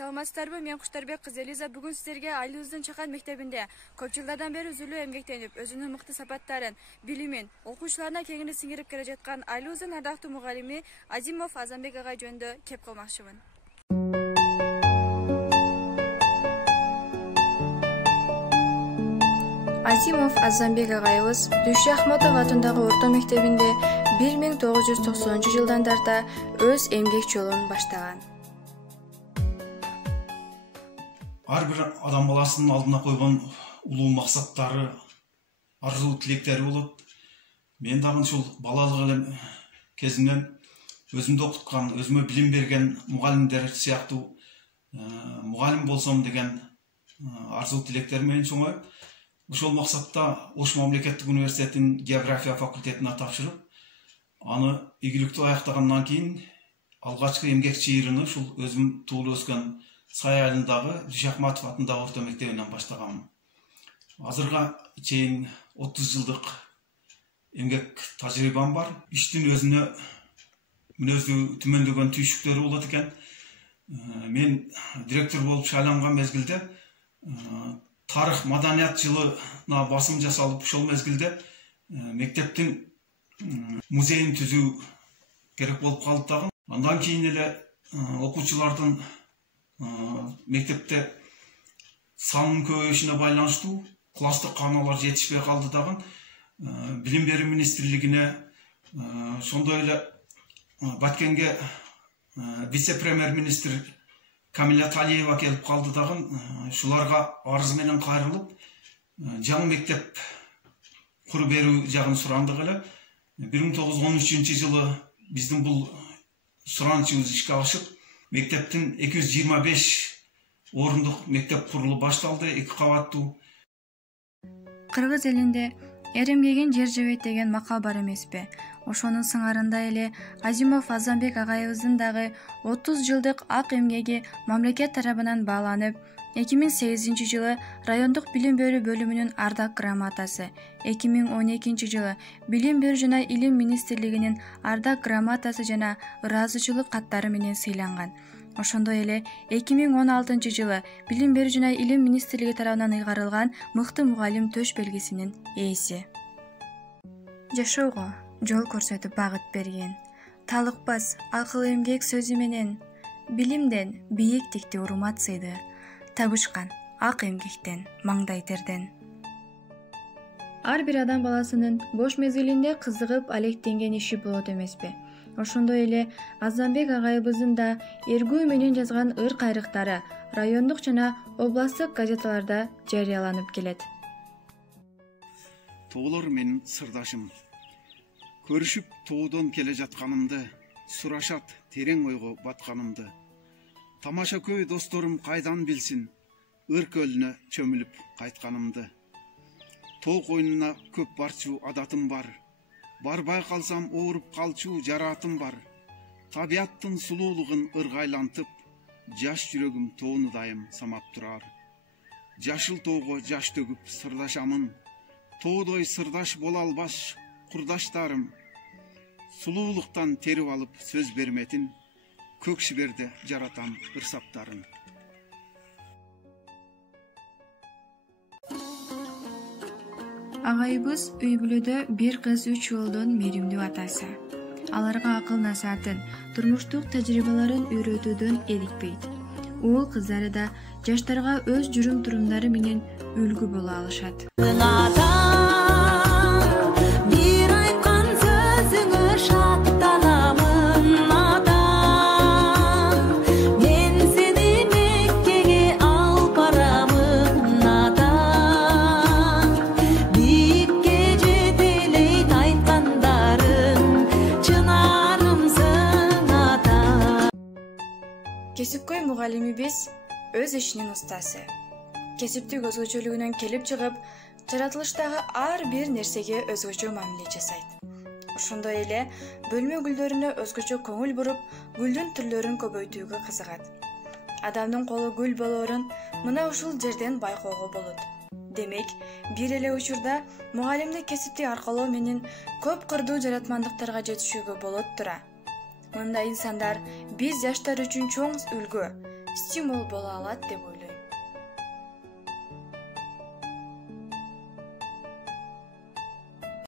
Саламатсыздарбы, мен Куштарбек кызы Элиза. Бүгүн сиздерге Айлыбыздын Чакан мектебинде көп жылдардан бери үзүлүү эмгектенип, өзүнүн мыкты сапаттарын, билимин окуучуларына кеңири сиңирип келе жаткан Айлыбыздын ардактуу мугалими Азимов Азамбек агай жөнүндө кеп калмакчымын. Азимов Азамбек агайыбыз Дүши Ахматов атындагы орто мектебинде 1990 жылдан тарта өз эмгек жолун баштаган. Ар бир адам баласынын алдына койгон улуу максаттары, арзуу тилектери болот. Мен дагы ушул балалык кезимден өзүмдү окуткан, өзүмө билим берген мугалимдер сыяктуу мугалим болсом деген арзуу тилектер менен чоңоюп, ошол максатта Ош мамлекеттик университетинин география факультетине тапшырып, аны ийгиликтүү аяктагандан кийин алгачкы эмгек чыйырын ушул өзүм туулуп өскөн Сай айылындагы Дүши Ахматов атындагы орто мектебинен баштаганмын. Азырга чейин 30 жылдык эмгек тажрыйбам бар. Иштин өзүнө мүнөздүү түмөндөгөн түйшүктөрү болот экен. Мен директор болуп шайланган мезгилде тарых маданият жылына басым жасалып, ошол мезгилде мектептин музейин түзүү керек болуп калды дагы. Андан кийин эле окуучулардын мектепте санын көбөйүшүнө байланыштуу класстык камалар жетишпей калды дагы. Билим берүү министрлигине, ошондой эле Баткенге вице-премьер-министр Камиля Талиева келип калды дагы. Шуларга арыз менен кайрылып, жаңы мектеп куруп берүү жагын сурандык эле. 1913 жылы биздин бул суранычыбыз ишке ашып, мектептин 225 орундук мектеп курулу башталды, 2 кабаттуу. Кыргыз элинде эр эмгегин жер жебейт деген макал бар эмеспи? Ошонун сыңарында эле Азимов Азамбек агайыбыздын дагы 30 жылдык ак эмгеги мамлекет тарабынан бааланып, 2008 жылы райондук билим берүү бөлүмүнүн ардак грамотасы, 2012 жылы билим берүү жана илим министрлигинин ардак грамотасы жана ыраазычылык каттары менен сыйланган. Ошондой эле 2016 жылы билим берүү жана илим министрлиги тарабынан ыйгарылган мыкты мугалим төш белгисинин ээси. Жашоого жол көрсөтүп багыт берген, талыкпас акыл эмгек сөзү менен билимден бийиктикти урмат сыйды, табышкан ак эмгектен маңдай терден. Ар бир адам баласынын бош мезгилинде кызыгып алектенген иши болот эмеспи? Ошондой эле Азамбек агайыбыздын да эргүү менен жазган ыр кайрыктары райондук жана областтык газеталарда жарыяланып келет. Тоолор менин сырдашым, көрүшүп тоодон келе жатканымды, сурашат терең ойго батканымды. Тамаша көй досторум кайдан билсин, ыр көлүнө чөмүлүп кайтканымды. Тоо койнуна көп барчу адатым бар, барбай калсам ооруп калчу жараатым бар. Табияттын сулуулугун ыргайлантып, жаш жүрөгүм тоону дайым самап турар. Жашыл тоого жаш төгүп сырдашамын, тоодой сырдаш боло албаш курдаштарым. Сулуулуктан терип алып сөз берметин, көк шиберде жаратам ырсаптарын. Агайыбыз үй бүлөдө бир кыз 3 уулдун мээримдүү атасы. Аларга акыл насаатын, турмуштук тажрыйбаларын үйрөтүүдөн эрикпейт. Уул кыздары да жаштарга өз жүрүм турумдары менен үлгү боло алышат. Кесипкөй мугалимибиз өз ишинин устасы. Кесиптик өзгөчөлүгүнөн келип чыгып, жаратылыштагы ар бир нерсеге өзгөчө мамиле жасайт. Ошондой эле бөлмө гүлдөрүнө өзгөчө көңүл буруп, гүлдүн түрлөрүн көбөйтүүгө кызыгат. Адамдын колу гүл болоорун мына ушул жерден байкоого болот. Демек, бир эле учурда мугалимдик кесипти аркалоо менен көп кырдуу жаратмандыктарга жетишүүгө болот тура. Мындай инсандар биз жаштар үчүн чоң үлгү, стимул боло алат деп ойлойм.